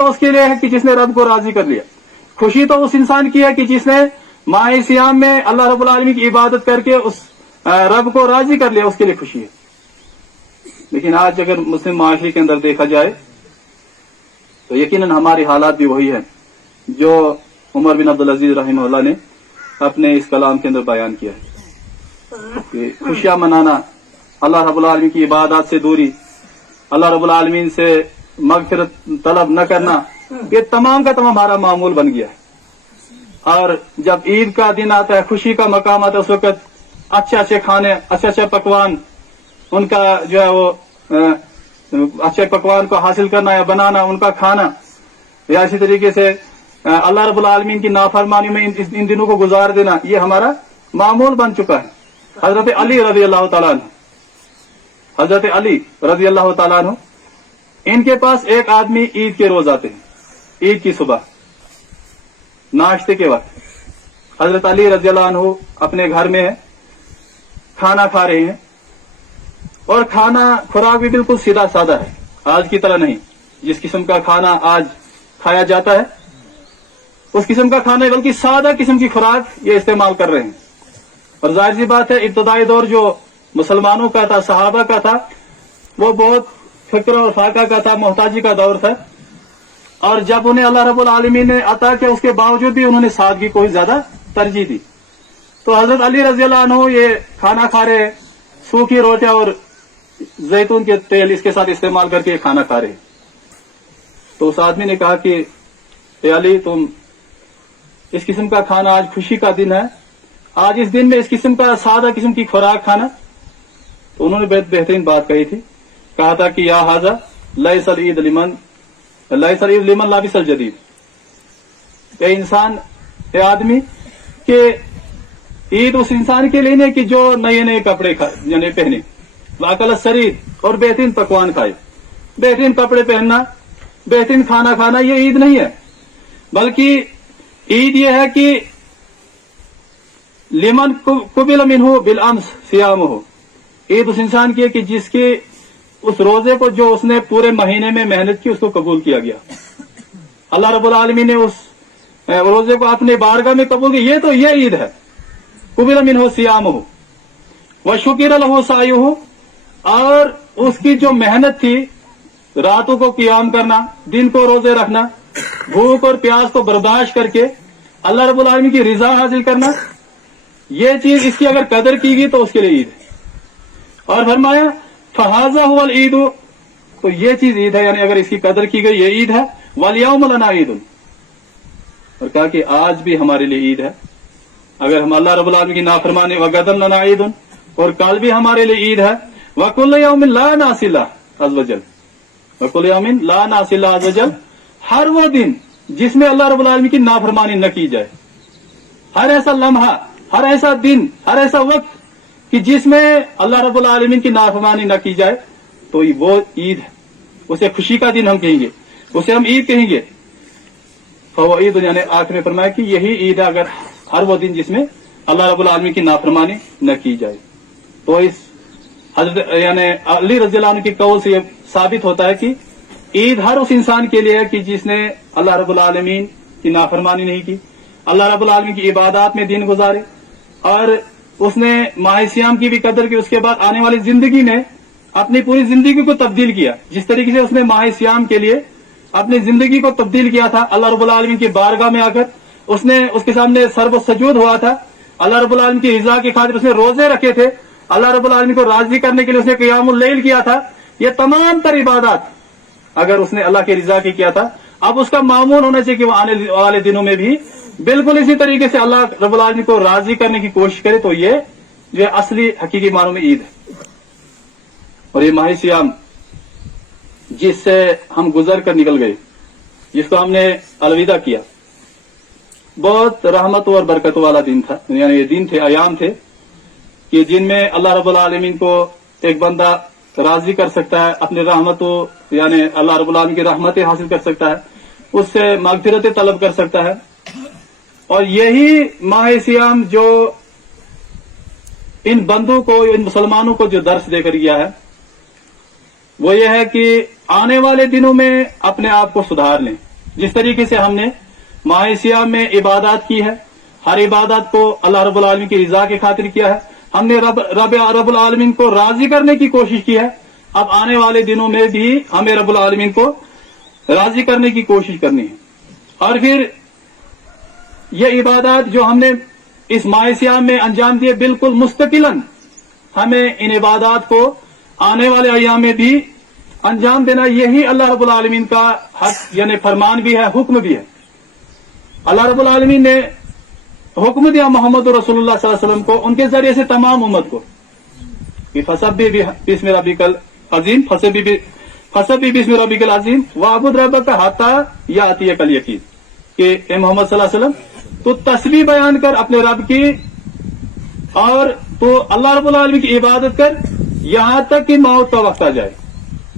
तो उसके लिए है कि जिसने रब को राजी कर लिया। खुशी तो उस इंसान की है कि जिसने माह सियाम में अल्लाह रब्बुल आलमीन की इबादत करके उस रब को राजी कर लिया, उसके लिए खुशी है। लेकिन आज अगर मुस्लिम माशरे के अंदर देखा जाए तो यकीनन हमारी हालात भी वही है जो उमर बिन अब्दुल अजीज रहमहुल्लाह ने अपने इस कलाम के अंदर बयान किया है कि खुशियां मनाना, अल्लाह रब्बुल आलमीन की इबादत से दूरी, अल्लाह रब्बुल आलमीन से मगफिरत तलब न करना, ये तमाम का तमाम हमारा मामूल बन गया है। और जब ईद का दिन आता है, खुशी का मकाम आता है, उस वक्त अच्छे अच्छे खाने, अच्छे अच्छे पकवान, उनका जो है वो अच्छे पकवान को हासिल करना या बनाना, उनका खाना, या इसी तरीके से अल्लाह रब्बुल आलमीन की नाफरमानी में इन दिनों को गुजार देना, ये हमारा मामूल बन चुका है। हजरत अली रजी अल्लाह तआला अन्हु, हजरत अली रजी अल्लाह तआला अन्हु, इनके पास एक आदमी ईद के रोज आते हैं, ईद की सुबह नाश्ते के वक्त हजरत अली रजी अल्लाह अन्हु अपने घर में है, खाना खा रहे हैं, और खाना खुराक भी बिल्कुल सीधा साधा है, आज की तरह नहीं जिस किस्म का खाना आज खाया जाता है उस किस्म का खाना, बल्कि सादा किस्म की खुराक ये इस्तेमाल कर रहे हैं। और जाहिर सी बात है, इब्तदाई दौर जो मुसलमानों का था, सहाबा का था, वो बहुत फिक्र और फाका का था, मोहताजी का दौर था। और जब उन्हें अल्लाह रब्बुल आलमीन ने अता किया, उसके बावजूद भी उन्होंने सादगी को ही ज्यादा तरजीह दी। तो हजरत अली रजी अल्लाह अन्हु ये खाना खा रहे, सूखी रोटियां और जैतून के तेल इसके साथ इस्तेमाल करके खाना खा रहे। तो उस आदमी ने कहा कि ए अली, तुम इस किस्म का खाना, आज खुशी का दिन है, आज इस दिन में इस किस्म का सादा किस्म की खुराक खाना। तो उन्होंने बेहतरीन बात कही थी, कहा था कि या हाजा लैसल ईद लिमन लाबिसल जदीद। ए इंसान, ए आदमी के ईद उस इंसान के लिए नहीं कि जो नए नए कपड़े यानी पहने, वाकल शरीर और बेहतरीन पकवान खाए, बेहतरीन कपड़े पहनना, बेहतरीन खाना खाना, ये ईद नहीं है। बल्कि ईद ये है कि लिमन कुबिल मिनहु बिल अम्स सियामुहु। ईद उस इंसान की है कि जिसके उस रोजे को जो उसने पूरे महीने में मेहनत की, उसको कबूल किया गया। अल्लाह रब्बुल आलमीन ने उस रोजे को अपने बारगाह में कबूल किया। ये ईद है। कुबिल मिनहु सियामुहु व शुकिर लहु सायुहु। और उसकी जो मेहनत थी, रातों को कियाम करना, दिन को रोजे रखना, भूख और प्यास को बर्दाश्त करके अल्लाह रब्बुल आलमीन की रिजा हासिल करना, ये चीज इसकी अगर कदर की गई तो उसके लिए ईद है। और फरमाया फहाजा हुवल ईद, तो ये चीज ईद है, यानी अगर इसकी कदर की गई ये ईद है। वल यौम लना ईद, और कहा कि आज भी हमारे लिए ईद है। अगर हम अल्लाह रब्बुल आलमीन की नाफरमानी, व गदन लना ईद, और कल भी हमारे लिए ईद है। व कुल्लु यौमिन ला नासिला अज़्वजल, व कुल्लु यौमिन ला नासिला अज़्वजल, हर वो दिन जिसमें अल्लाह रब्बुल आलमीन की नाफरमानी न की जाए, हर ऐसा लम्हा, हर ऐसा दिन, हर ऐसा वक्त कि जिसमें अल्लाह रब्बुल आलमीन की नाफरमानी न की जाए, तो वो ईद है। उसे खुशी का दिन हम कहेंगे, उसे हम ईद कहेंगे। तो ईद, यानी आखिर में फरमाया कि यही ईद है, अगर हर वो दिन जिसमें अल्लाह रब्बुल आलमीन की नाफरमानी न की जाए। तो इस हजरत यानी अली रज़ी अल्लाह अन्हु की कौल से यह साबित होता है कि ईद हर उस इंसान के लिए है कि जिसने अल्लाह रब्बुल आलमीन की नाफरमानी नहीं की, अल्लाह रब्बुल आलमीन की इबादत में दिन गुजारे, और उसने माह सियाम की भी कदर की। उसके बाद आने वाली जिंदगी में अपनी पूरी जिंदगी को तब्दील किया। जिस तरीके से उसने माह सियाम के लिए अपनी जिंदगी को तब्दील किया था, अल्लाह रब्बुल आलमीन की बारगाह में आकर उसने उसके सामने सर्व सजूद हुआ था, अल्लाह रब्बुल आलमीन की रिजा की खातिर उसने रोजे रखे थे, अल्लाह रब्बुल आलमीन को राजी करने के लिए उसने क़ियामुल लैल किया था। ये तमाम तर इबादत अगर उसने अल्लाह की रिजा की किया था, अब उसका मामूल होना चाहिए कि वो आने वाले दिनों में भी बिल्कुल इसी तरीके से अल्लाह रब्बुल आलमीन को राजी करने की कोशिश करे। तो ये जो है असली हकीकी मानों में ईद है। और ये माह सियाम जिससे हम गुजर कर निकल गए, जिसको हमने अलविदा किया, बहुत रहमत और बरकत वाला दिन था। यानी ये दिन थे, अयाम थे कि जिनमें अल्लाह रब्बुल आलमीन को एक बंदा राजी कर सकता है, अपने रहमतों यानी अल्लाह रब्बुल आलमीन की रहमतें हासिल कर सकता है, उससे मगफिरतें तलब कर सकता है। और यही माह सियाम जो इन बंदों को, इन मुसलमानों को जो दर्श देकर गया है, वो ये है कि आने वाले दिनों में अपने आप को सुधार लें। जिस तरीके से हमने माह सियाम में इबादत की है, हर इबादत को अल्लाह रब्बुल आलमीन की रिजा की खातिर किया है, हमने रब्बुल आलमीन को राजी करने की कोशिश की है। अब आने वाले दिनों में भी हमें रब्बुल आलमीन को राजी करने की कोशिश करनी है। और फिर ये इबादत जो हमने इस माह सियाम में अंजाम दिए, बिल्कुल मुस्तकिलन हमें इन इबादत को आने वाले अय्याम में भी अंजाम देना, यही अल्लाह रब्बुल आलमीन का हक यानी फरमान भी है, हुक्म भी है। अल्लाह रब्बुल आलमीन ने हुक्म दिया मोहम्मद रसूलुल्लाह सल्लल्लाहु अलैहि वसल्लम को, उनके जरिए से तमाम उम्मत को कि फसब्बि बिस्मि रब्बिकल अजीम, फसब्बि बिस्मि रब्बिकल अजीम वअबुद रब्बका हत्ता यातियकल यकीन, कि ए मोहम्मद सल्लल्लाहु अलैहि वसल्लम तो तस्बीह बयान कर अपने रब की, और तो अल्लाह रब्बुल आलमीन की इबादत कर यहां तक कि मौत का वक्त आ जाए।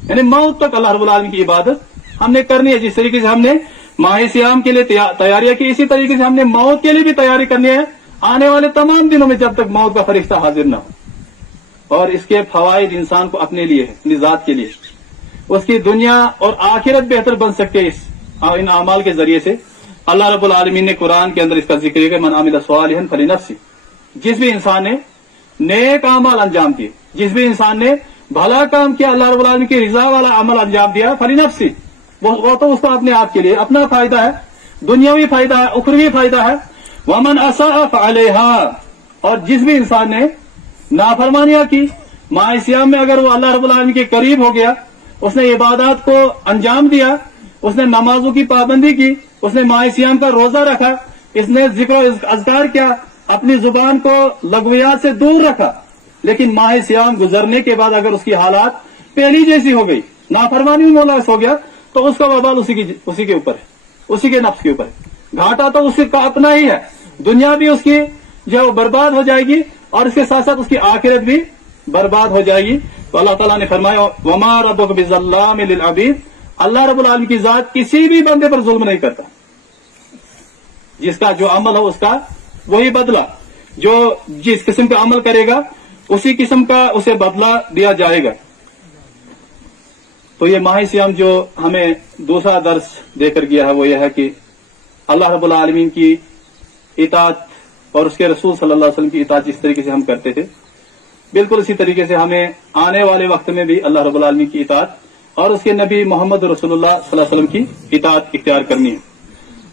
यानी मौत तक अल्लाह रब्बुल आलमीन की इबादत हमने करनी है। जिस तरीके से हमने माह सियाम के लिए तैयारियां की, इसी तरीके से हमने मौत के लिए भी तैयारी करनी है आने वाले तमाम दिनों में, जब तक मौत का फरिश्ता हाजिर न हो। और इसके फवाइद इंसान को अपने लिए है, निजात के लिए, उसकी दुनिया और आखिरत बेहतर बन सकती है इन अमाल के जरिए से। अल्लाह रब्बुल आलमीन ने कुरान के अंदर इसका जिक्र है कि मन आमिल सालिहन फलिनफ्सी, जिस भी इंसान ने नेक अमाल अंजाम दिए, जिस भी इंसान ने भला काम किया, अल्लाह रब्बुल आलमीन की रिजा वाला अमल अंजाम दिया, फलिनफ्सी, वो तो उसका अपने आप के लिए अपना फायदा है, दुनियावी फायदा है, उखरवी फायदा है। वमन असाअ फअलैहा, और जिस भी इंसान ने नाफरमानियां की माह सियाम में, अगर वो अल्लाह रब्बुल आलमीन के करीब हो गया, उसने इबादत को अंजाम दिया, उसने नमाजों की पाबंदी की, उसने माह सियाम का रोजा रखा, इसने जिक्र अज़कार किया, अपनी जुबान को लग़वियात से दूर रखा, लेकिन माह सियाम गुजरने के बाद अगर उसकी हालात पहली जैसी हो गई, नाफरमानी में मुलव्वस हो गया, तो उसका वबाल उसी के ऊपर है, उसी के नफ्स के ऊपर है। घाटा तो उसी का अपना ही है, दुनिया भी उसकी जो बर्बाद हो जाएगी और इसके साथ साथ उसकी आखिरत भी बर्बाद हो जाएगी। तो अल्लाह ताला ने फरमाया वमा रब्बुका बिज़ल्लामिल लिल अबीद, अल्लाह रब्बुल आलमीन की जात किसी भी बंदे पर जुल्म नहीं करता, जिसका जो अमल हो उसका वही बदला, जो जिस किस्म का अमल करेगा उसी किस्म का उसे बदला दिया जाएगा। तो ये माह सियाम जो हमें दूसरा दर्स देकर गया है वो यह है कि अल्लाह रब्बुल आलमीन की इताअत और उसके रसूल सल्लल्लाहु अलैहि वसल्लम की इताअत जिस तरीके से हम करते थे, बिल्कुल इसी तरीके से हमें आने वाले वक्त में भी अल्लाह रब्बुल आलमीन की इताअत और उसके नबी मोहम्मद रसूलुल्लाह सल्लल्लाहु अलैहि वसल्लम की इताअत इख्तियार करनी है।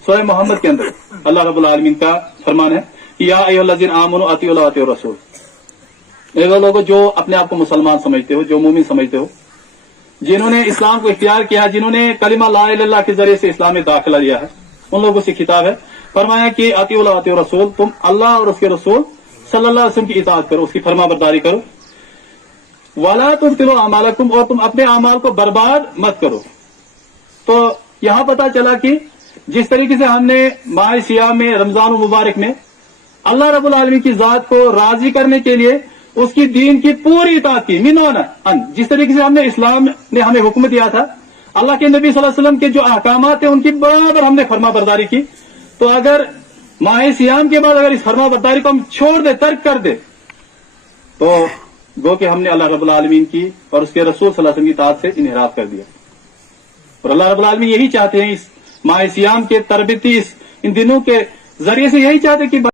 सूरह मोहम्मद के अंदर अल्लाह रब्बुल आलमीन का फरमान है कि या अय्युहल्लज़ीना आमनू अतीउल्लाह व अतीउर रसूल, ऐसे लोगों जो अपने आप को मुसलमान समझते हो, जो मोमिन समझते हो, जिन्होंने इस्लाम को इख्तियार किया, जिन्होंने कलिमा ला इलाहा इल्लल्लाह के जरिए से इस्लाम में दाखिला लिया है, उन लोगों से खिताब है। फरमाया कि अतीउल्लाह व अतीउर रसूल, तुम अल्लाह और उसके रसूल सल्लल्लाहु अलैहि वसल्लम की इताअत करो, उसकी फरमाबरदारी करो। वला तुब्तिलू अमालकुम, और तुम अपने अमाल को बर्बाद मत करो। तो यहां पता चला कि जिस तरीके से हमने माह सियाम में, रमजान मुबारक में अल्लाह रब्बुल आलमीन की जात को राजी करने के लिए उसकी दीन की पूरी इताअत की, मिनोन अन, जिस तरीके से हमने इस्लाम ने हमें हुक्म दिया था, अल्लाह के नबी सल्लल्लाहु अलैहि वसल्लम के जो अहकामात थे उनकी बराबर हमने फरमाबरदारी की। तो अगर माह सियाम के बाद अगर इस फरमाबरदारी को हम छोड़ दे, तर्क कर दे, तो गो कि हमने अल्लाह रब्बुल आलमीन की और उसके रसूल सल्लल्लाहु अलैहि वसल्लम की इताअत से इनहराफ कर दिया। और अल्लाह रब्बुल आलमीन यही चाहते हैं, इस माह सियाम के तरबियती इन दिनों के जरिए से यही चाहते हैं कि